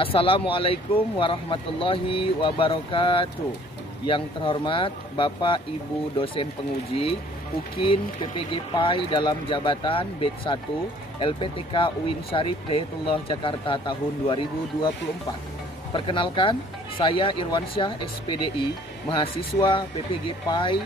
Assalamualaikum warahmatullahi wabarakatuh. Yang terhormat Bapak Ibu dosen penguji UKIN PPG PAI dalam jabatan Batch 1 LPTK UIN Syarif Hidayatullah Jakarta tahun 2024. Perkenalkan, saya Irwansyah SPDI, mahasiswa PPG PAI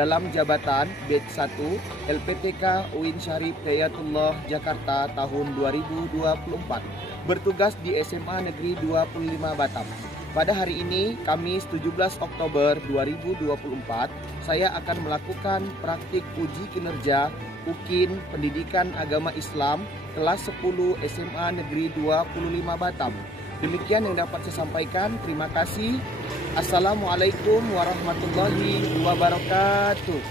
dalam jabatan Batch 1 LPTK UIN Syarif Hidayatullah Jakarta tahun 2024. Bertugas di SMA Negeri 25 Batam. Pada hari ini, Kamis 17 Oktober 2024, saya akan melakukan praktik uji kinerja UKIN Pendidikan Agama Islam kelas 10 SMA Negeri 25 Batam. Demikian yang dapat saya sampaikan. Terima kasih. Assalamualaikum warahmatullahi wabarakatuh.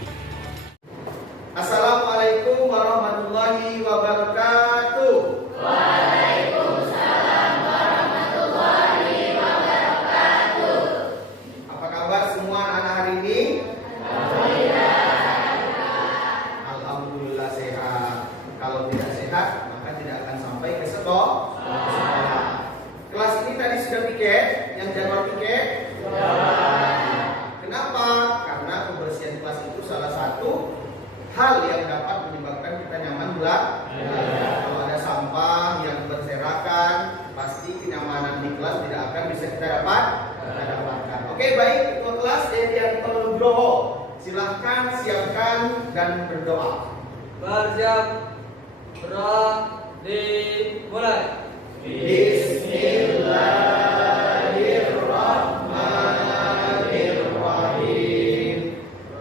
Assalamualaikum warahmatullahi wabarakatuh. Waalaikumsalam warahmatullahi wabarakatuh. Apa kabar semua anak hari ini? Alhamdulillah sehat. Kalau tidak sehat, maka tidak akan sampai ke sekolah. Kelas ini tadi sudah piket, yang jadwal piket? Kenapa? Karena kebersihan kelas itu salah satu hal yang dapat menyebabkan kita nyaman Kalau ada sampah yang berserakan, pasti kenyamanan di kelas tidak akan bisa kita dapatkan. Oke, baik, ketua kelas Edianto Nugroho, silahkan siapkan dan berdoa. Bersiap, berdoa, dimulai. Bismillahirrahmanirrahim.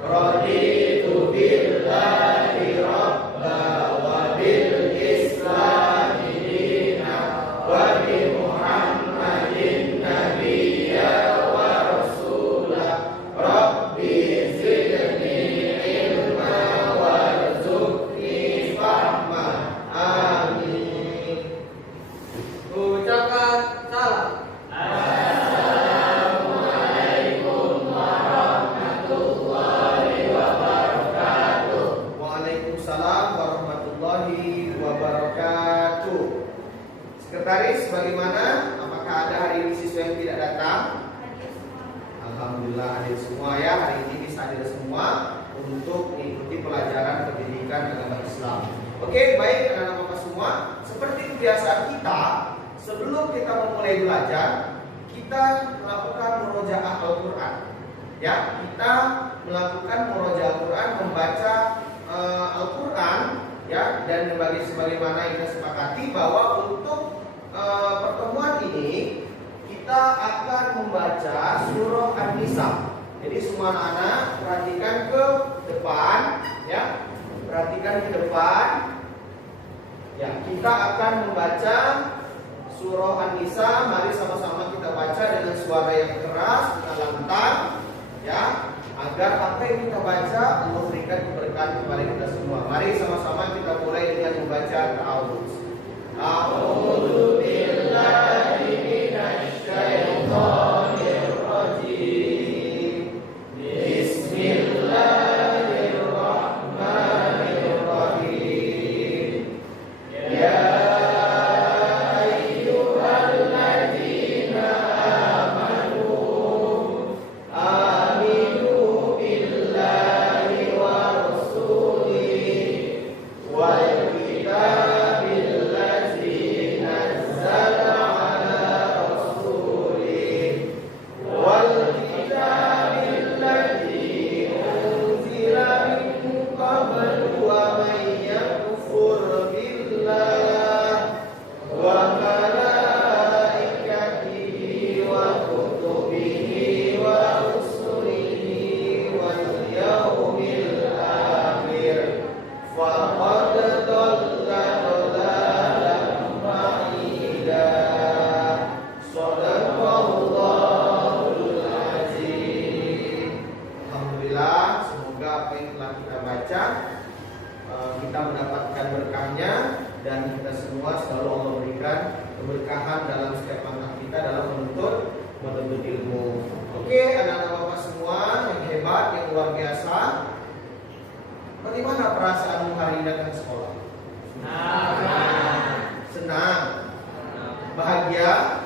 Raditu billahi rabba wa bil islami dina wa bi Muhammadin nabiyya wa rasulah. Rabbi zidni ilma warzuqni fahma. Amin. Ucapkan salam. Waalaikumsalam warahmatullahi wabarakatuh. Sekretaris, bagaimana? Apakah ada hari ini siswa yang tidak datang? Alhamdulillah hadir semua ya. Hari ini bisa hadir semua untuk mengikuti pelajaran pendidikan agama Islam. Oke, baik anak-anak Bapak semua. Seperti kebiasaan kita, sebelum kita memulai belajar, kita melakukan murojaah Al-Quran. Ya, kita melakukan murojaah Al-Quran, membaca Al-Quran, ya, dan sebagaimana yang kita sepakati bahwa untuk pertemuan ini kita akan membaca surah An-Nisa. Jadi semua anak-anak perhatikan ke depan, ya, perhatikan ke depan. Ya, kita akan membaca surah An-Nisa. Mari sama-sama kita baca dengan suara yang keras, kita lantang, ya, agar apa yang kita baca Allah berikan keberkahan kepada kita semua. Mari sama-sama kita mulai dengan membaca ta'awudz. A'udzu billahi minasy syaithanir rajim. Bismillahirrahmanirrahim. Ya ayyuhalladzina amanu aminu billahi wa rasulihi wal kitabil ladzi nazzala ala rasulihi wal kitabil ladzi unzila min qablu wa man yakfur billah wa malaikatihi wa kutubihi wa rusulihi wal yawmil akhir faqad dhalla dhalalan ba'ida. Shadaqallahul azim. Alhamdulillah, semoga apa yang telah kita baca kita mendapatkan berkahnya dan kita semua selalu Allah berikan keberkahan dalam setiap langkah kita dalam menuntut ilmu. Oke, anak-anak Bapak semua yang hebat, yang luar biasa. Bagaimana perasaanmu hari ini datang ke sekolah? Senang. Bahagia?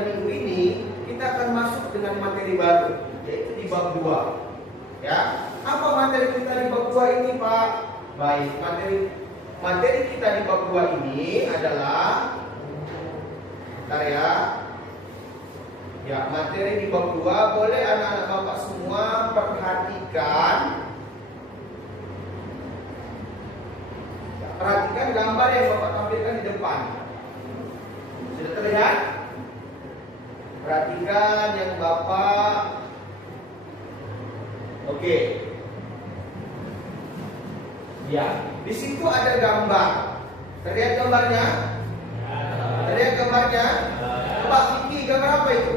pada minggu ini kita akan masuk dengan materi baru, yaitu di bab 2. Ya, apa materi kita di bab 2 ini, Pak? Baik, materi kita di bab 2 ini adalah, bentar ya. Ya, materi di bab 2 boleh anak-anak Bapak semua perhatikan. Ya, perhatikan gambar yang Bapak tampilkan di depan. Sudah terlihat? Perhatikan yang Bapak. Oke. Ya, di situ ada gambar. Terlihat gambarnya? Terlihat gambarnya? Pak Vicky, gambar apa itu?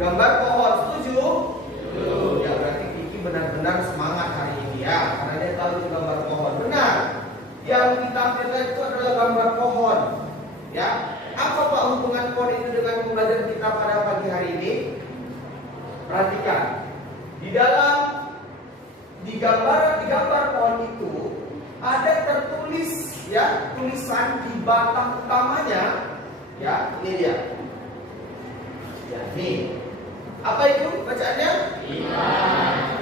Gambar pohon. Setuju? Ya, berarti Vicky benar-benar semangat hari ini ya, karena dia tahu itu gambar pohon. Benar. Yang ditampilkan itu adalah gambar pohon. Ya, apa Pak hubungan pohon itu dengan pembelajaran kita pada pagi hari ini? Perhatikan. Di gambar pohon itu ada tertulis ya, tulisan di batang utamanya. Ya, ini dia. Ya, nih. Apa itu bacaannya?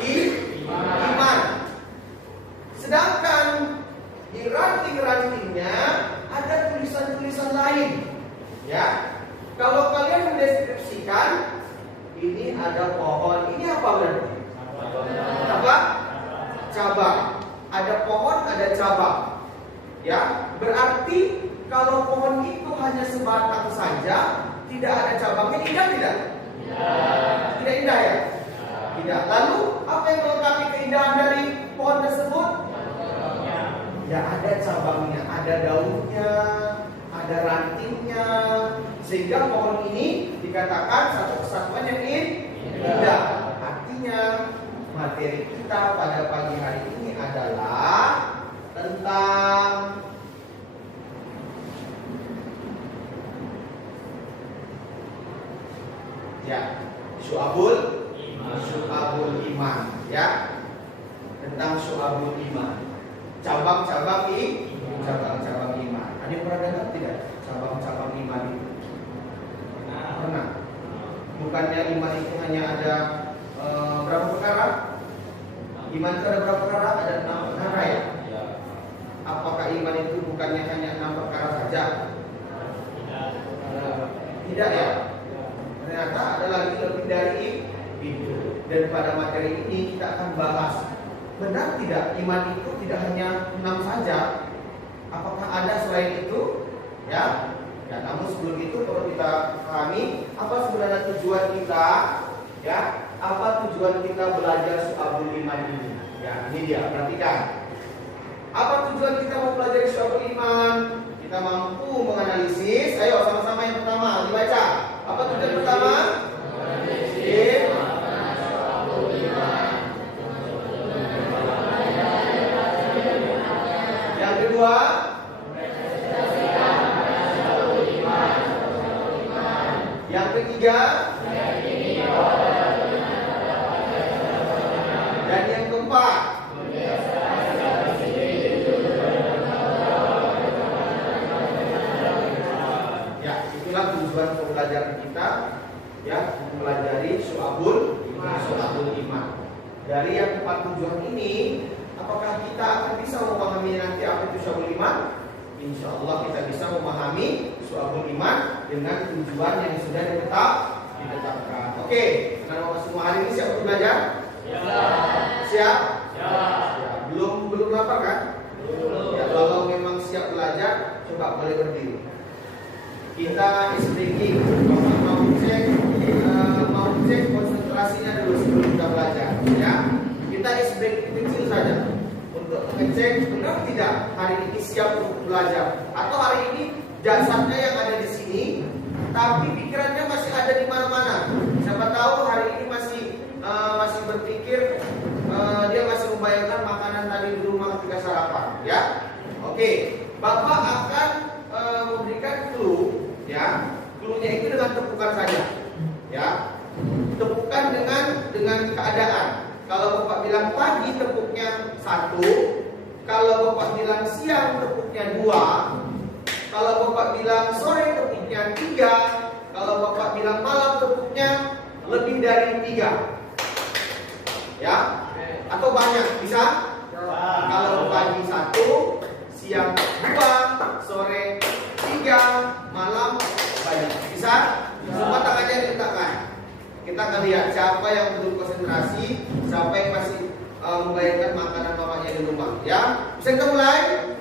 Iman. Sedangkan di ranting-rantingnya ada tulisan-tulisan lain. Ya. Kalau kalian mendeskripsikan, ini ada pohon. Ini apa berarti? Apa? Cabang. Ada pohon, ada cabang. Ya, berarti kalau pohon itu hanya sebatang saja, tidak ada cabangnya, indah tidak? Tidak indah ya? Tidak. Lalu apa yang melengkapi keindahan dari pohon tersebut? Ya, ada cabangnya, ada daunnya, ada rantingnya, sehingga pohon ini dikatakan satu kesatuan yang indah. Artinya materi kita pada pagi hari ini adalah tentang ya, syu'abul iman ya, tentang syu'abul iman, cabang-cabang iman. Ada yang pernah dengar tidak cabang-cabang iman itu? Pernah? Bukannya iman itu hanya ada berapa perkara? Iman itu ada berapa perkara? Ada 6 perkara ya? Apakah iman itu bukannya hanya 6 perkara saja? Tidak ya? Ternyata ada lagi lebih dari itu. Dan pada materi ini kita akan bahas, benar tidak iman itu tidak hanya 6 saja? Apakah ada selain itu? Ya. Ya, namun sebelum itu perlu kita pahami apa sebenarnya tujuan kita, ya. Apa tujuan kita belajar syu'abul iman ini? Ya, ini dia, perhatikan. Apa tujuan kita mau belajar syu'abul iman? Kita mampu menganalisis. Ayo sama-sama yang pertama dibaca. Apa tujuan pertama? Yang kedua, yang ketiga, dan yang keempat. Ya, itulah tujuan pembelajaran kita, ya, mempelajari syu'abul iman. Dari yang 4 tujuan ini, apakah kita akan bisa memahami nanti apa itu syu'abul iman? Insya Allah kita bisa memahami syu'abul iman dengan tujuan yang sudah ditetapkan. Oke, karena semua hari ini siap untuk belajar? Siap? Belum lapar kan? Ya, kalau memang siap belajar, coba boleh berdiri. Kita is breaking, mau cek konsentrasinya dulu sebelum kita belajar. Ya, kita is breaking kecil saja untuk mengecek benar tidak hari ini siap untuk belajar, atau hari ini jasadnya yang ada di sini, tapi pikirannya masih ada di mana-mana. Siapa tahu hari ini masih berpikir, dia masih membayangkan makanan tadi di rumah ketika sarapan. Ya, oke. Bapak akan memberikan clue, ya. Clue-nya itu dengan tepukan saja, ya. Tepukan dengan keadaan. Kalau Bapak bilang pagi, tepuknya 1. Kalau Bapak bilang siang, tepuknya 2. Kalau Bapak bilang sore, tepuknya 3. Kalau Bapak bilang malam tepuknya lebih dari 3. Ya? Atau banyak, bisa? Kalau pagi 1, siang 2, sore 3, malam banyak. Bisa? Semua tangannya diletakkan. Kita akan lihat siapa yang betul konsentrasi, siapa yang masih membayangkan makanan mamanya di rumah. Ya? Bisa kita mulai?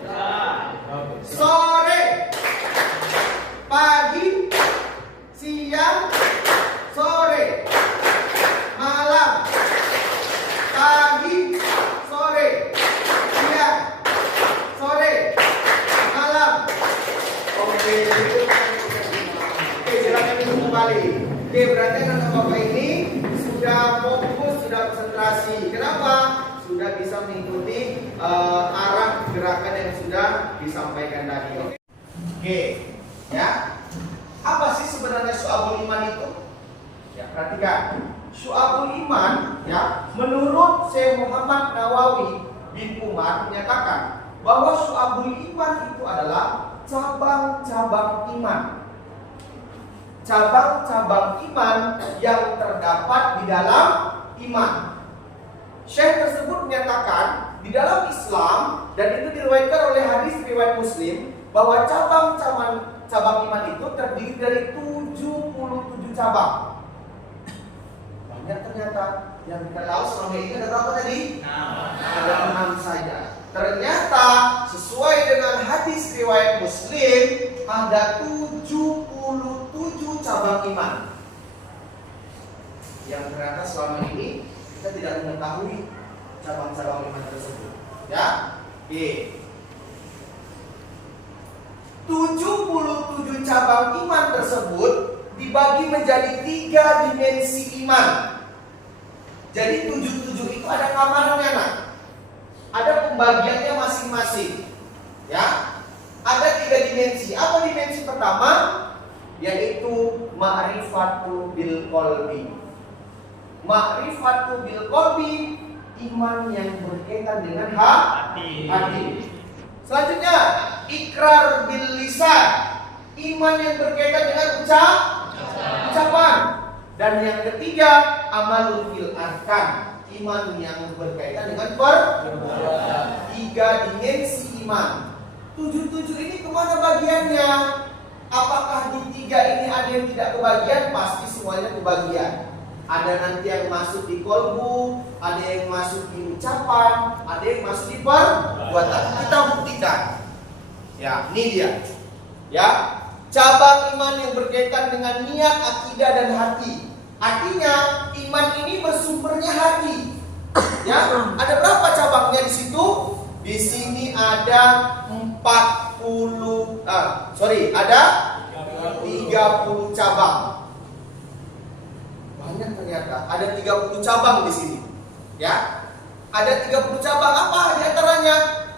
Sore, pagi, siang, sore, malam, pagi, sore, siang, sore, malam. Oke, silakan duduk kembali. Oke, berarti anak Bapak ini sudah fokus, sudah konsentrasi. Kenapa? Sudah bisa mengikuti arah gerakan yang sudah disampaikan tadi. Oke, ya. Apa sih sebenarnya syu'abul iman itu? Ya, perhatikan. Syu'abul iman, ya, menurut Syekh Muhammad Nawawi bin Umar menyatakan bahwa syu'abul iman itu adalah cabang-cabang iman. Cabang-cabang iman yang terdapat di dalam iman. Syekh tersebut menyatakan di dalam Islam, dan itu diriwayatkan oleh hadis riwayat Muslim, bahwa cabang iman itu terdiri dari 77 cabang. Banyak ternyata. Yang kita tahu selama ini ada berapa tadi? 6 saja. Ternyata sesuai dengan hadis riwayat Muslim ada 77 cabang iman. Yang ternyata selama ini kita tidak mengetahui cabang-cabang iman tersebut. Ya? Oke. 77 cabang iman tersebut dibagi menjadi 3 dimensi iman. Jadi 77 itu ada kamarannya, nak. Ada pembagiannya masing-masing. Ya? Ada 3 dimensi. Apa dimensi pertama? Yaitu ma'rifatu bil qalbi. Ma'rifatu bil qalbi, iman yang berkaitan dengan hati. Selanjutnya, ikrar bil lisan, iman yang berkaitan dengan ucapan. Dan yang ketiga, amalul fil arkan, iman yang berkaitan dengan perbuatan. 3 dimensi iman. 77 ini kemana bagiannya? Apakah di 3 ini ada yang tidak kebagian? Pasti semuanya kebagian. Ada nanti yang masuk di kolbu, ada yang masuk di ucapan, ada yang masuk di perbuatan. Kita buktikan. Ya, ini dia. Ya, cabang iman yang berkaitan dengan niat, akidah dan hati. Artinya iman ini bersumbernya hati. Ya, ada berapa cabangnya di situ? Di sini ada 30 cabang. Banyak ternyata. Ada 30 cabang di sini. Ya. Ada 30 cabang, apa di antaranya?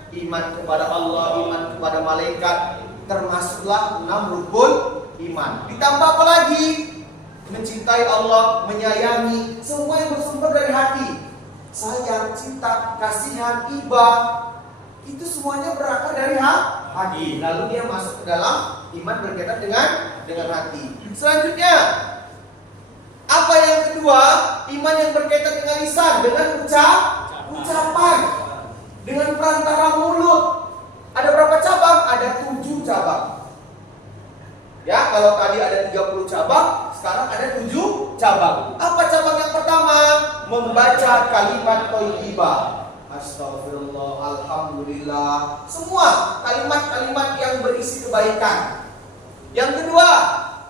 Iman kepada Allah, iman kepada malaikat, termasuklah 6 rukun iman. Ditambah apa lagi? Mencintai Allah, menyayangi, semua yang bersumber dari hati. Sayang, cinta, kasihan, iba, itu semuanya berakar dari hati. Lalu dia masuk ke dalam iman berkaitan dengan hati. Selanjutnya, apa yang kedua? Iman yang berkaitan dengan lisan, dengan ucapan, dengan perantara mulut. Ada berapa cabang? Ada 7 cabang. Ya, kalau tadi ada 30 cabang, sekarang ada 7 cabang. Apa cabang yang pertama? Membaca kalimat thayyibah. Astagfirullah, alhamdulillah. Semua kalimat-kalimat yang berisi kebaikan. Yang kedua,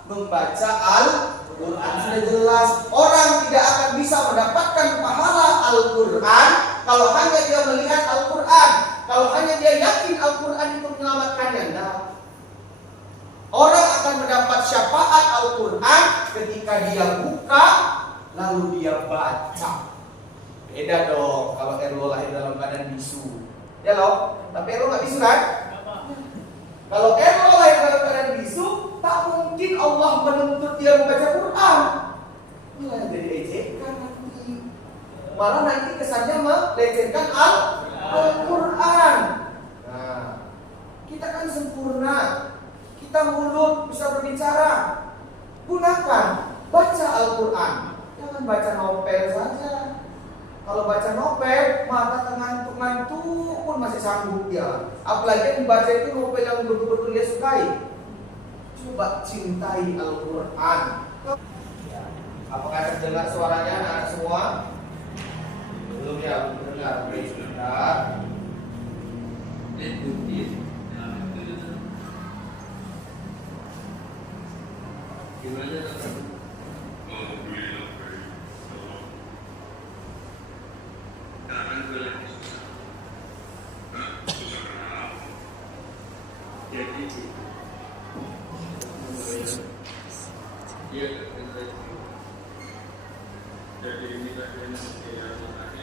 membaca Al-Quran. Sudah jelas, orang tidak akan bisa mendapatkan pahala Al-Quran kalau hanya dia melihat Al-Quran, kalau hanya dia yakin Al-Quran itu menyelamatkannya. Nah, orang akan mendapat syafaat Al-Quran ketika dia buka lalu dia baca. Beda dong kalau Erlo lahir dalam keadaan bisu. Ya loh, tapi Erlo nggak bisu kan? Kalau Erlo lahir dalam keadaan bisu, tak mungkin Allah menuntut dia membaca Quran. Malah jadi ejekan nanti. Malah nanti kesannya melecehkan Al-Quran. Nah, kita kan sempurna. Kita mulut bisa berbicara. Gunakan, baca Al-Quran. Jangan baca novel saja. Kalau baca novel, mata ngantuk-ngantuk pun masih sanggup ya. Apalagi membaca itu novel yang betul-betul dia sukai. Coba cintai Al-Quran. Ya. Apakah terdengar suaranya anak-anak semua? Belum ya, belum dengar. Baik, sebentar. Gimana? Sekarang gue lagi susah. Susah karena apa? Jadi dia jadi ini tadi yang tadi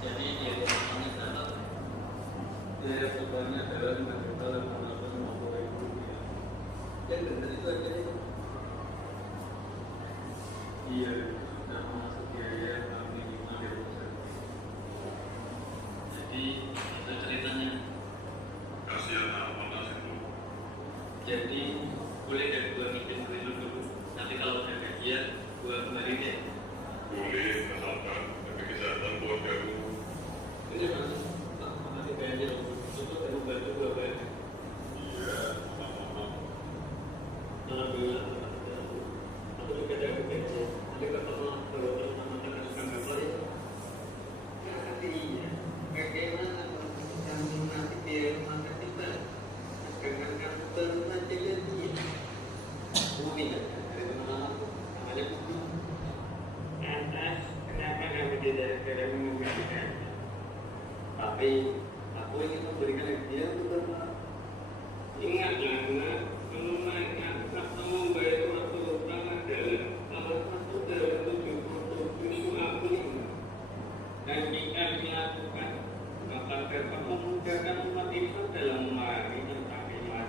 jadi dia ini adalah dia sebenarnya adalah dalam dan benar itu aja iya sudah masuk biaya minimal di rumah jadi itu ceritanya kasihan apa nasib lu jadi boleh dan gua ngikutin dulu nanti kalau udah gajian gua kembali deh boleh asalkan tapi kesehatan buat jago ini mas nanti gajian itu aku bantu gua bantu iya alhamdulillah aku juga jago kerja nanti ketemu kalau teman-teman suka gambar itu nanti bagaimana nanti dia makan kita dengan kantor nanti jadi bumi dari teman aku namanya bumi atas kenapa kamu tidak mengumumkan tapi aku ingin memberikan hadiah untuk bapak ingat jangan ketemu baik waktu Ramadan salah satu dari 77 April dan jika dilakukan akan dapat memudahkan umat Islam dalam memahami tentang iman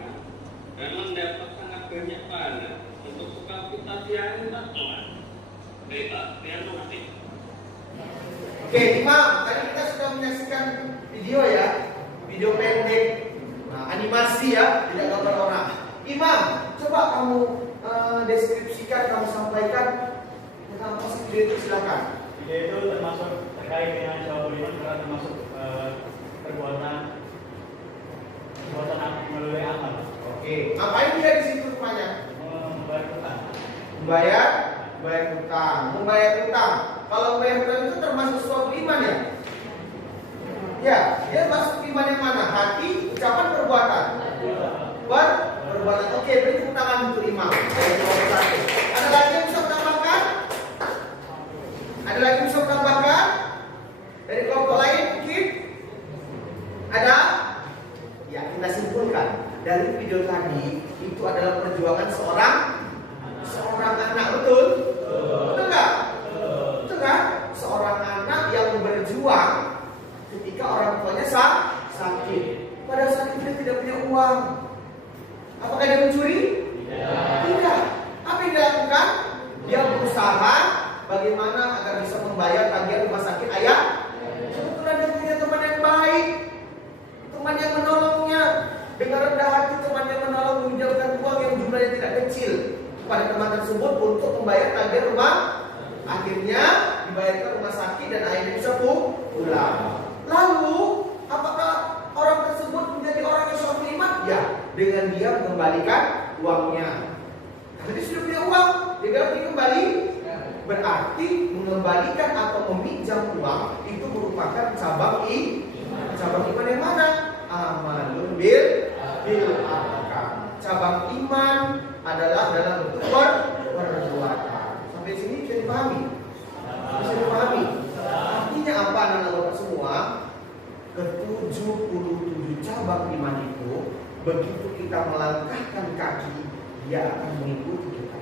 dan mendapat sangat banyak pahala untuk kapasitas yang tak telah. Baik Pak, terima kasih. Oke, Imam, tadi kita sudah menyaksikan video ya, video pendek, animasi ya, tidak gambar orang. Imam, coba kamu deskripsikan, kamu sampaikan tentang apa sih video itu, silakan. Video itu termasuk terkait dengan Jawa Beriman karena termasuk perbuatan melalui amal. Oke, ngapain dia di situ rupanya? Membayar utang. Membayar utang, membayar utang. Kalau membayar utang itu termasuk suatu iman ya? Ya, dia masuk iman yang mana? Hati, ucapan, perbuatan. Perbuatan. Oke, beri tepuk tangan untuk imam. Ada lagi yang bisa menambahkan? Ada lagi yang bisa menambahkan? Dari kelompok lain mungkin? Ada? Ya, kita simpulkan dari video tadi itu adalah perjuangan seorang anak, betul? Betul nggak? Betul kan? Seorang anak yang berjuang ketika orang tuanya sakit. Pada saat itu dia tidak punya uang. Apakah dia mencuri? Tidak. Apa yang dia lakukan? Dia berusaha bagaimana agar bisa membayar tagihan rumah sakit ayah. Kebetulan dia punya teman yang baik, teman yang menolongnya. Dengan rendah hati teman yang menolong meminjamkan uang yang jumlahnya tidak kecil kepada teman tersebut untuk membayar tagihan rumah. Akhirnya dibayarkan rumah sakit dan akhirnya bisa pulang. Lalu apakah orang tersebut menjadi orang yang suatu iman? Ya, dengan dia mengembalikan uangnya. Karena dia sudah punya uang, dia bilang dikembali. Berarti mengembalikan atau meminjam uang itu merupakan cabang iman yang mana? Amalun bil arkan. Cabang iman adalah dalam bentuk perbuatan. Sampai sini bisa dipahami? Bisa dipahami? Artinya apa anak-anak Bapak semua? Ke-77 cabang iman itu begitu kita melangkahkan kaki, dia akan mengikuti kita.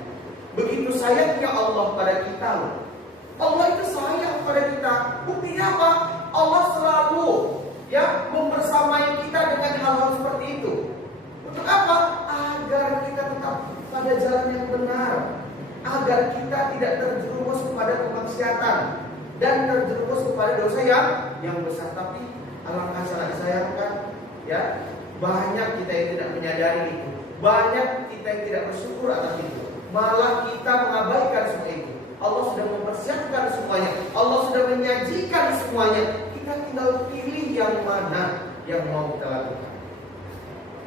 Begitu sayangnya Allah pada kita loh. Allah itu sayang pada kita. Buktinya apa? Allah selalu membersamai kita dengan hal-hal seperti itu. Untuk apa? Agar kita tetap pada jalan yang benar, agar kita tidak terjerumus kepada kemaksiatan dan terjerumus kepada dosa yang besar. Tapi alangkah sangat disayangkan ya, banyak kita yang tidak menyadari itu. Banyak kita yang tidak bersyukur atas itu. Malah kita mengabaikan semua itu. Allah sudah mempersiapkan semuanya. Allah sudah menyajikan semuanya. Kita tinggal pilih yang mana yang mau kita lakukan.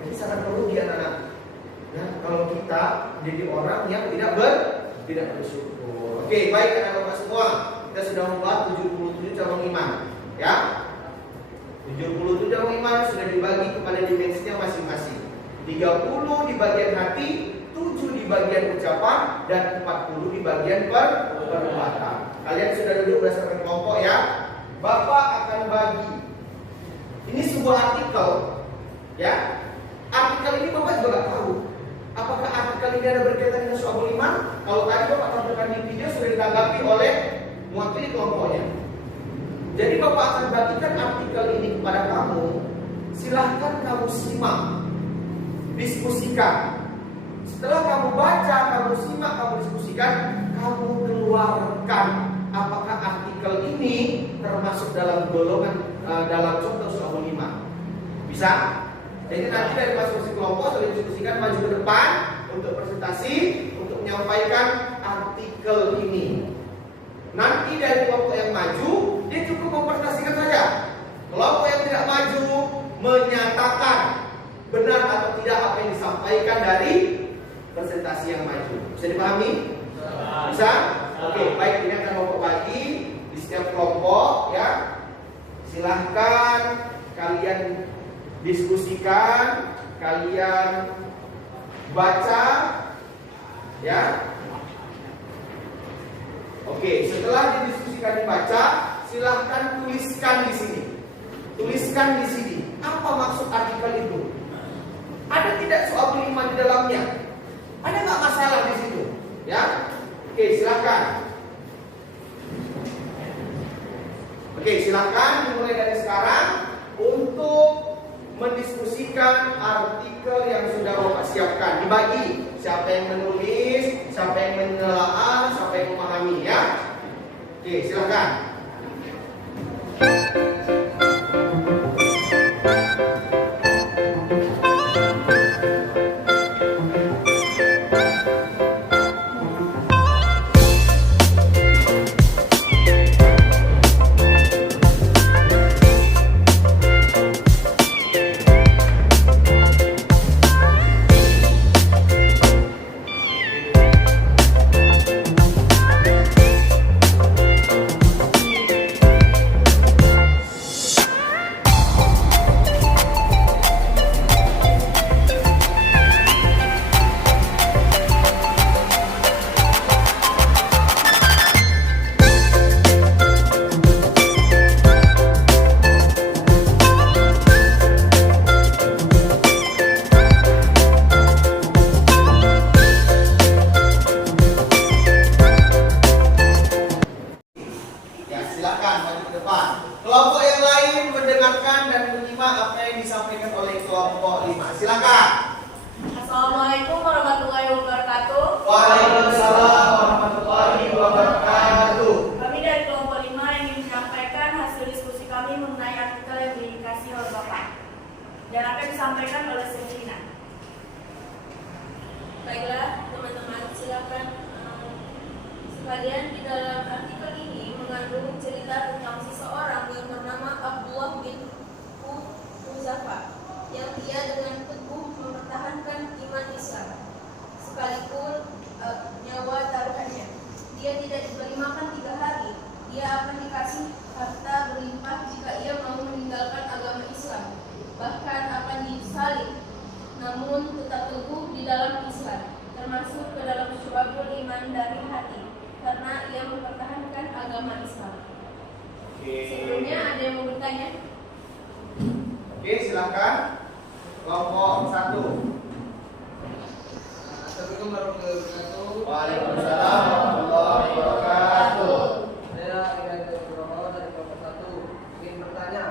Jadi sangat perlu di anak-anak. Ya, kalau kita jadi orang yang tidak bersyukur. Oke, baik anak bapak semua. Kita sudah membahas 77 cabang iman. Ya, 77 cabang iman sudah dibagi kepada dimensinya masing-masing. 30 di bagian hati, 7 di bagian ucapan, dan 40 di bagian perbuatan. Kalian sudah duduk berdasarkan kelompok ya. Bapak akan bagi. Ini sebuah artikel, ya. Artikel ini Bapak juga nggak tahu. Apakah artikel ini ada berkaitan dengan Syu'abul Iman? Kalau tadi Bapak tampilkan di video sudah ditanggapi oleh mewakili kelompoknya. Jadi Bapak akan bagikan artikel ini kepada kamu. Silahkan kamu simak, diskusikan. Setelah kamu baca, kamu simak, kamu diskusikan, kamu keluarkan apakah artikel ini termasuk dalam golongan dalam contoh Syu'abul Iman. Bisa? Jadi nanti dari masing-masing kelompok sudah diskusikan maju ke depan untuk presentasi, untuk menyampaikan artikel ini. Nanti dari kelompok yang maju, dia cukup mempresentasikan saja. Kelompok yang tidak maju menyatakan benar atau tidak apa yang disampaikan dari presentasi yang maju. Bisa dipahami? Bisa? Oke, baik, ini akan kelompok bagi di setiap kelompok ya. Silahkan kalian diskusikan, kalian baca ya. Oke, setelah didiskusikan dibaca, silahkan tuliskan di sini. Tuliskan di sini apa maksud artikel itu. Ada tidak Syu'abul Iman di dalamnya? Ada nggak masalah di situ? Ya, oke, silakan. Oke, silakan dimulai dari sekarang untuk mendiskusikan artikel yang sudah Bapak siapkan. Dibagi siapa yang menulis, siapa yang menelaah, siapa yang memahami ya. Oke, silakan. Kelompok yang lain mendengarkan dan menyimak apa yang disampaikan oleh kelompok 5. Silakan. Assalamualaikum warahmatullahi wabarakatuh. Waalaikumsalam warahmatullahi wabarakatuh. Kami dari kelompok 5 ingin menyampaikan hasil diskusi kami mengenai artikel yang dikasih oleh Bapak dan akan disampaikan oleh Selina. Baiklah teman-teman, silakan sekalian. Di dalam artikel ini mengandung cerita tentang seseorang yang bernama Abdullah bin Huzafa yang ia dengan teguh mempertahankan iman Islam sekalipun nyawa taruhannya. Dia tidak diberi makan 3 hari. Dia akan dikasih harta berlimpah jika ia mau meninggalkan agama Islam, bahkan akan disalib, namun tetap teguh di dalam Islam, termasuk ke dalam Syu'abul Iman dari hati, karena ia mempertahankan agama Islam. Sebelumnya ada yang mau bertanya? Oke, silakan. Kelompok 1. Assalamualaikum warahmatullahi wabarakatuh. Waalaikumsalam warahmatullahi wabarakatuh. Saya Ibrahim Nugroho dari kelompok 1 ingin bertanya.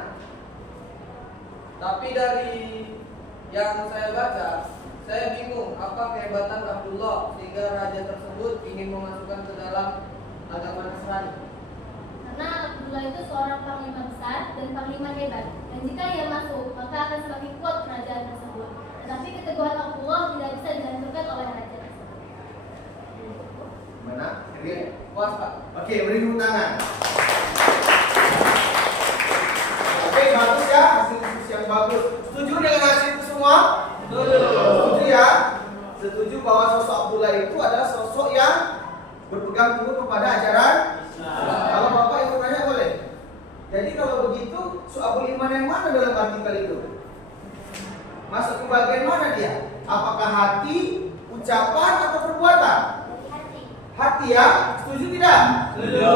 Tapi dari yang saya baca, saya bingung apa kehebatan Abdullah sehingga raja tersebut ingin memasukkan ke dalam agama Nasrani. Karena Abdullah itu seorang panglima besar dan panglima hebat, dan jika ia masuk, maka akan semakin kuat kerajaan tersebut. Tetapi keteguhan Abdullah tidak bagus. Setuju dengan hasil itu semua? Setuju ya? Setuju bahwa sosok Abdullah itu adalah sosok yang berpegang teguh kepada ajaran Islam. Kalau Bapak yang bertanya boleh. Jadi kalau begitu, Syu'abul Iman yang mana dalam artikel itu? Masuk ke bagian mana dia? Apakah hati, ucapan, atau perbuatan? Hati ya? Setuju tidak? Setuju.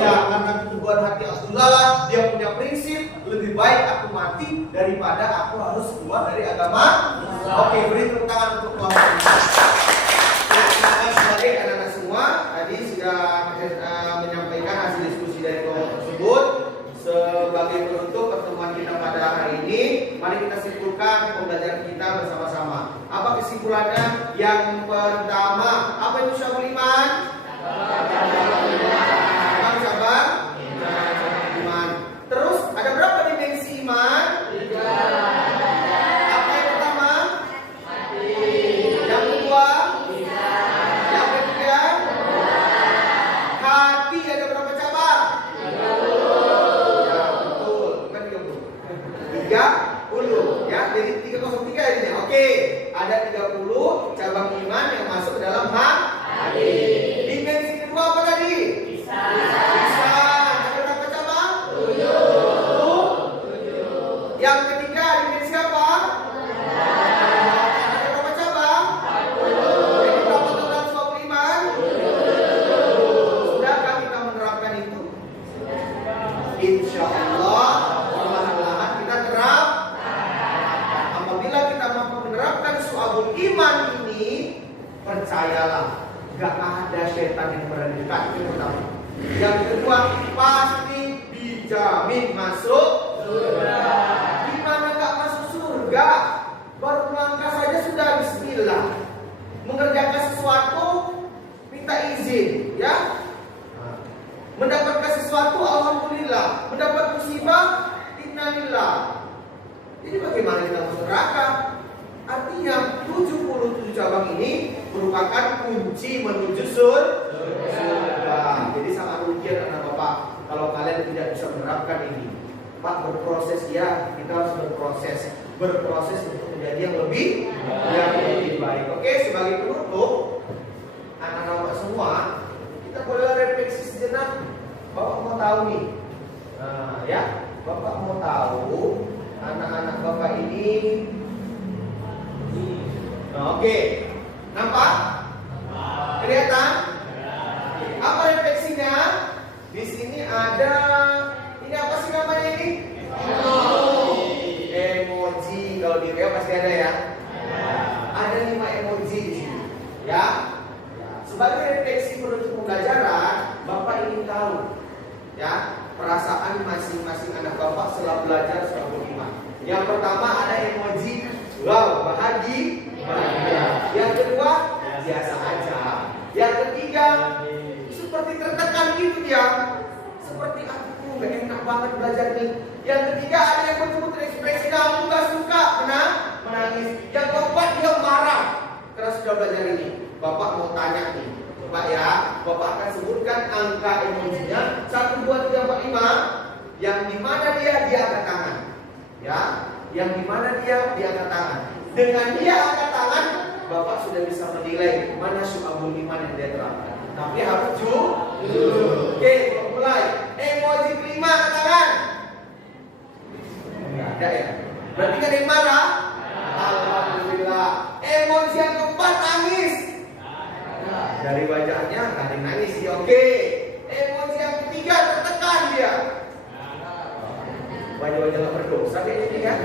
Iya, karena keteguhan hati Abdullah lah, dia punya prinsip, lebih baik aku mati daripada aku harus keluar dari agama. Oke, beri tepuk tangan untuk kelompok ini. Sebagai anak-anak semua, tadi sudah menyampaikan hasil diskusi dari kelompok tersebut. Sebagai penutup pertemuan kita pada hari ini, mari kita simpulkan pembelajaran kita bersama-sama. Apa kesimpulannya? Yang pertama, apa itu Syu'abul Iman? Apa cabang? Iman. Terus ada berapa dimensi iman? 3. Apa yang pertama? Yang kedua? Yang ketiga? Hati ada berapa cabang? 30 ya, jadi 303 ini. Oke, ada 30 cabang iman yang masuk dalam hati. Dimensi kedua apa tadi? Lisan. Ada berapa cabang? 7. Yang ketiga dimensi apa? Ada berapa cabang? 40. Jadi berapa total Syu'abul Iman? Sudahkah kita menerapkan itu? Insya Allah perlahan-lahan kita terap. Apabila kita mampu menerapkan Syu'abul Iman ini, percayalah, gak ada setan yang berani dekat. Itu yang pertama. Yang kedua, pasti dijamin masuk surga. Gimana gak masuk surga? Baru melangkah saja sudah bismillah. Mengerjakan sesuatu minta izin, ya. Mendapatkan sesuatu alhamdulillah, mendapat musibah innalillah. Jadi bagaimana kita masuk neraka? Artinya 77 cabang ini merupakan kunci menuju surga. Jadi sangat rugi anak Bapak kalau kalian tidak bisa menerapkan ini. Pak, berproses ya, kita harus berproses untuk menjadi yang lebih baik. Oke, sebagai penutup, anak-anak Bapak semua, kita boleh refleksi sejenak. Bapak mau tahu nih, nah ya, Bapak mau tahu anak-anak Bapak ini. Nah, oke, nampak? Kelihatan? Apa refleksinya? Di sini ada, ini apa sih namanya ini? Emoji. Kalau di WA pasti ada ya. Ada 5 emoji di sini, ya. Sebagai refleksi penutup pembelajaran, Bapak ingin tahu, ya, perasaan masing-masing anak Bapak setelah belajar Syu'abul Iman. Yang pertama ada emoji wow, bahagia. Yang kedua biasa aja. Yang ketiga seperti tertekan gitu dia, seperti aku gak enak banget belajar nih. Yang ketiga ada yang betul-betul ekspresi kamu gak suka, menangis. Yang keempat dia marah karena sudah belajar ini. Bapak mau tanya nih, coba ya, Bapak akan sebutkan angka emojinya 1, 2, 3, 4, 5. Yang dimana dia angkat tangan, ya. Yang dimana dia angkat tangan. Dengan dia angkat tangan, Bapak sudah bisa menilai mana Syu'abul Iman yang dia terapkan. Tapi harus jujur. Oke, mulai. Emoji kelima angkat tangan. Enggak ada ya. Berarti kan yang mana? Alhamdulillah. Emoji yang keempat nangis. Dari wajahnya nggak ada yang nangis sih. Oke. Emoji yang ketiga tertekan dia. Wajah-wajah nggak berdosa kayak ini kan.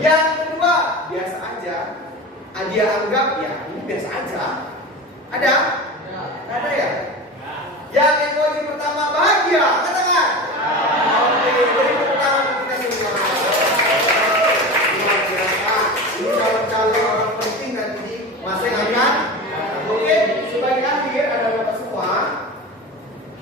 Yang kedua biasa aja. Dia anggap ya ini biasa aja. Ada? Nggak ada ya? Yang emoji pertama bahagia, katakan. Oke, beri tepuk tangan untuk kita semua. Luar biasa. Ini calon-calon orang penting nanti di masa yang akan. Oke, sebagai akhir ada Bapak semua.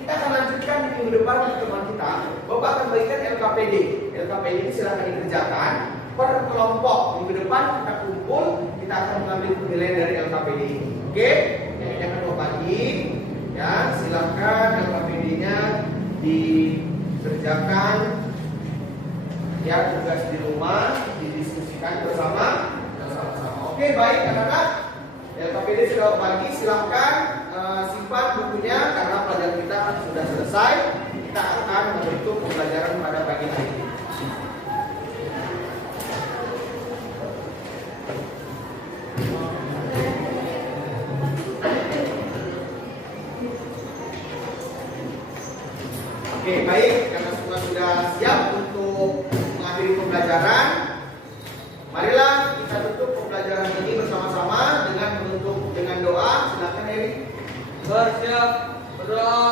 Kita akan lanjutkan di minggu depan pertemuan kita. Bapak akan bagikan LKPD. LKPD ini silahkan dikerjakan per kelompok. Minggu depan kita kumpul, kita akan mengambil penilaian dari LKPD ini. Oke, jangan lupa pagi. Ya, silahkan LKPD-nya dikerjakan. Ya, tugas di rumah, Oke, baik anak-anak. LKPD sudah berbagi, silahkan simpan bukunya karena pelajaran kita sudah selesai. Kita akan membentuk pembelajaran pada pagi hari ini. Oke, baik, karena semua sudah siap untuk mengakhiri pembelajaran, marilah kita tutup pembelajaran ini bersama-sama dengan menutup dengan doa. Silakan Eri. Bersiap berdoa.